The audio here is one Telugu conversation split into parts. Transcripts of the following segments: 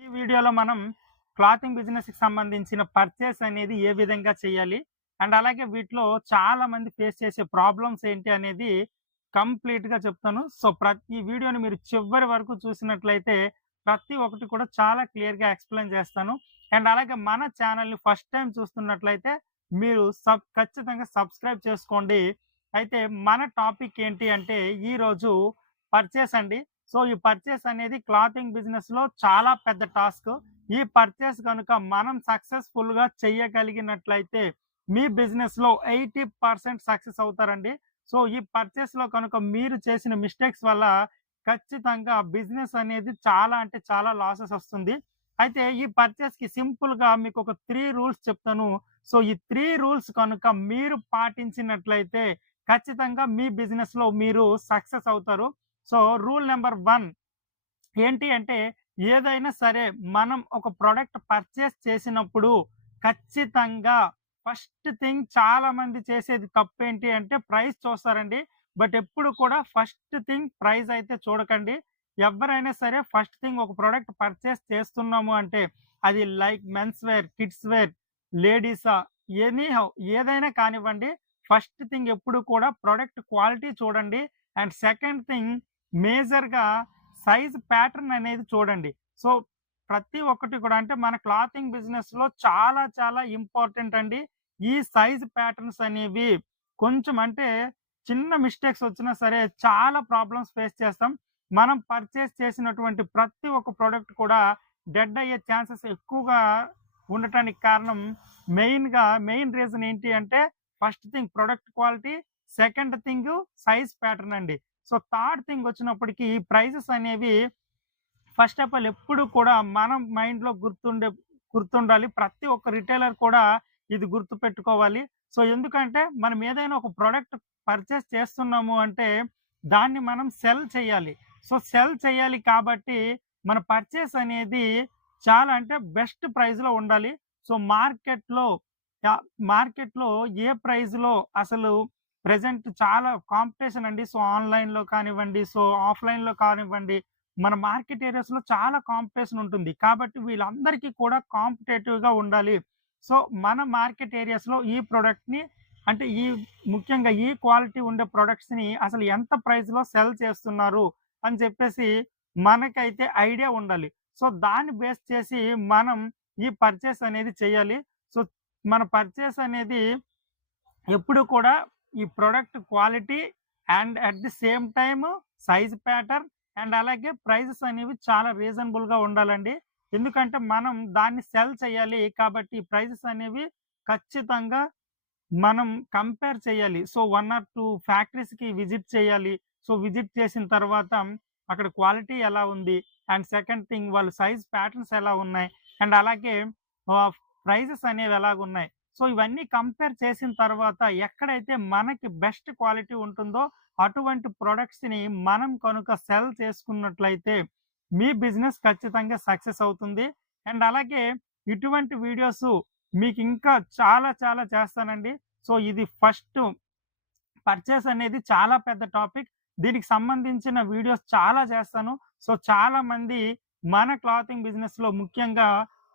ఈ వీడియోలో మనం క్లాతింగ్ బిజినెస్‌కి సంబంధించిన పర్చేస్ అనేది ఏ విధంగా చేయాలి? అండ్ అలాగే వీటిలో చాలా మంది ఫేస్ చేసే ప్రాబ్లమ్స్ ఏంటి అనేది కంప్లీట్‌గా చెప్తాను. సో, ప్రతి వీడియోని మీరు చివరి వరకు చూసినట్లయితే ప్రతి ఒక్కటి కూడా చాలా క్లియర్‌గా ఎక్స్‌ప్లెయిన్ చేస్తాను. అండ్ అలాగే మన ఛానెల్‌ని ఫస్ట్ టైమ్ చూస్తున్నట్లయితే మీరు ఖచ్చితంగా సబ్స్క్రైబ్ చేసుకోండి. అయితే మన టాపిక్ ఏంటి అంటే ఈరోజు పర్చేస్ అండి. సో, ఈ పర్చేస్ అనేది క్లాతింగ్ బిజినెస్‌లో చాలా పెద్ద టాస్క్. ఈ పర్చేస్ గనుక మనం సక్సెస్‌ఫుల్‌గా చేయగలిగినట్లయితే మీ బిజినెస్‌లో 80% సక్సెస్ అవుతారండి. సో, ఈ పర్చేస్‌లో కనుక మీరు చేసిన మిస్టేక్స్ వల్ల ఖచ్చితంగా బిజినెస్ అనేది చాలా అంటే చాలా లాసెస్ వస్తుంది. అయితే ఈ పర్చేస్‌కి సింపుల్‌గా మీకొక 3 రూల్స్ చెప్తాను. సో, ఈ 3 రూల్స్ కనుక మీరు పాటించినట్లయితే ఖచ్చితంగా మీ బిజినెస్‌లో మీరు సక్సెస్ అవుతారు. సో, రూల్ నంబర్ 1 ఏంటి అంటే, ఏదైనా సరే మనం ఒక ప్రొడక్ట్ పర్చేస్ చేసినప్పుడు ఖచ్చితంగా ఫస్ట్ థింగ్ చాలామంది చేసేది తప్పేంటి అంటే ప్రైస్ చూస్తారండి. బట్ ఎప్పుడు కూడా ఫస్ట్ థింగ్ ప్రైస్ అయితే చూడకండి. ఎవ్వరైనా సరే ఫస్ట్ థింగ్ ఒక ప్రొడక్ట్ పర్చేస్ చేస్తున్నాము అంటే అది like men's wear, kids wear, లేడీసా ఎనీహౌ ఏదైనా కానివ్వండి. ఫస్ట్ థింగ్ ఎప్పుడు కూడా ప్రొడక్ట్ క్వాలిటీ చూడండి. అండ్ సెకండ్ థింగ్ మేజర్‌గా సైజ్ ప్యాటర్న్ అనేది చూడండి. సో, ప్రతి ఒక్కటి కూడా అంటే మన క్లాతింగ్ బిజినెస్‌లో చాలా చాలా ఇంపార్టెంట్ అండి. ఈ సైజ్ ప్యాటర్న్స్ అనేవి కొంచెం అంటే చిన్న మిస్టేక్స్ వచ్చినా సరే చాలా ప్రాబ్లమ్స్ ఫేస్ చేస్తాం. మనం పర్చేస్ చేసినటువంటి ప్రతి ఒక్క ప్రొడక్ట్ కూడా డెడ్ అయ్యే ఛాన్సెస్ ఎక్కువగా ఉండటానికి కారణం మెయిన్ రీజన్ ఏంటి అంటే first thing product quality, second thing size pattern అండి. సో, థర్డ్ థింగ్ వచ్చినప్పటికి ప్రైజెస్ అనేవి ఫస్ట్ ఆఫ్ ఆల్ ఎప్పుడు కూడా మనం మైండ్‌లో గుర్తుండాలి. ప్రతి ఒక్క రిటైలర్ కూడా ఇది గుర్తుపెట్టుకోవాలి. సో, ఎందుకంటే మనం ఏదైనా ఒక ప్రొడక్ట్ పర్చేస్ చేస్తున్నాము అంటే దాన్ని మనం సెల్ చేయాలి. సో, సెల్ చేయాలి కాబట్టి మన పర్చేస్ అనేది చాలా అంటే బెస్ట్ ప్రైస్‌లో ఉండాలి. సో, మార్కెట్‌లో ఏ ప్రైస్‌లో అసలు ప్రెజెంట్ చాలా కాంపిటీషన్ అండి. సో, ఆన్‌లైన్‌లో కానివ్వండి, సో, ఆఫ్‌లైన్‌లో కానివ్వండి, మన మార్కెట్ ఏరియాస్‌లో చాలా కాంపిటీషన్ ఉంటుంది. కాబట్టి వీళ్ళందరికీ కూడా కాంపిటేటివ్‌గా ఉండాలి. సో, మన మార్కెట్ ఏరియాస్‌లో ఈ ప్రొడక్ట్‌ని అంటే ముఖ్యంగా ఈ క్వాలిటీ ఉండే ప్రొడక్ట్స్‌ని అసలు ఎంత ప్రైస్‌లో సెల్ చేస్తున్నారు అని చెప్పేసి మనకైతే ఐడియా ఉండాలి. సో, దాన్ని బేస్ చేసి మనం ఈ పర్చేస్ అనేది చేయాలి. సో, మన పర్చేస్ అనేది ఎప్పుడు కూడా ఈ product quality and at the same time size pattern and అలాగే ప్రైజెస్ అనేవి చాలా రీజనబుల్‌గా ఉండాలండి. ఎందుకంటే మనం దాన్ని సెల్ చేయాలి కాబట్టి ప్రైజెస్ అనేవి ఖచ్చితంగా మనం కంపేర్ చేయాలి. సో, 1 ఆర్ 2 ఫ్యాక్టరీస్‌కి విజిట్ చేయాలి. సో, విజిట్ చేసిన తర్వాత అక్కడ క్వాలిటీ ఎలా ఉంది? అండ్ సెకండ్ థింగ్ వాళ్ళు సైజ్ ప్యాటర్న్స్ ఎలా ఉన్నాయి? అండ్ అలాగే ఆహ్, ప్రైజెస్ అనేవి ఎలాగున్నాయి? సో, ఇవన్నీ కంపేర్ చేసిన తర్వాత ఎక్కడైతే మనకి బెస్ట్ క్వాలిటీ ఉంటుందో అటువంటి ప్రొడక్ట్స్‌ని మనం కనుక సెల్ చేసుకున్నట్లయితే మీ బిజినెస్ ఖచ్చితంగా సక్సెస్ అవుతుంది. అండ్ అలాగే ఇటువంటి వీడియోసు మీకింకా చాలా చాలా చేస్తానండి. సో, ఇది ఫస్టు పర్చేస్ అనేది చాలా పెద్ద టాపిక్. దీనికి సంబంధించిన వీడియోస్ చాలా చేస్తాను. సో, చాలామంది మన క్లాతింగ్ బిజినెస్‌లో ముఖ్యంగా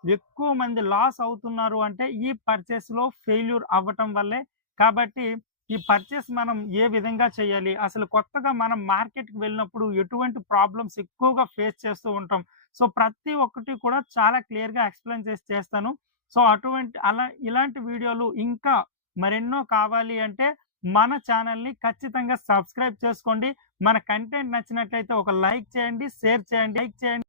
ఎక్కువ మంది లాస్ అవుతున్నారు అంటే ఈ పర్చేస్‌లో ఫెయిల్యూర్ అవ్వటం వల్లే. కాబట్టి ఈ పర్చేస్ మనం ఏ విధంగా చేయాలి? అసలు కొత్తగా మనం మార్కెట్‌కి వెళ్ళినప్పుడు ఎటువంటి ప్రాబ్లమ్స్ ఎక్కువగా ఫేస్ చేస్తూ ఉంటాం. సో, ప్రతి ఒక్కటి కూడా చాలా క్లియర్‌గా ఎక్స్‌ప్లెయిన్ చేసి చేస్తాను. సో, ఇలాంటి వీడియోలు ఇంకా మరెన్నో కావాలి అంటే మన ఛానెల్‌ని ఖచ్చితంగా సబ్స్క్రైబ్ చేసుకోండి. మన కంటెంట్ నచ్చినట్లయితే ఒక లైక్ చేయండి, షేర్ చేయండి.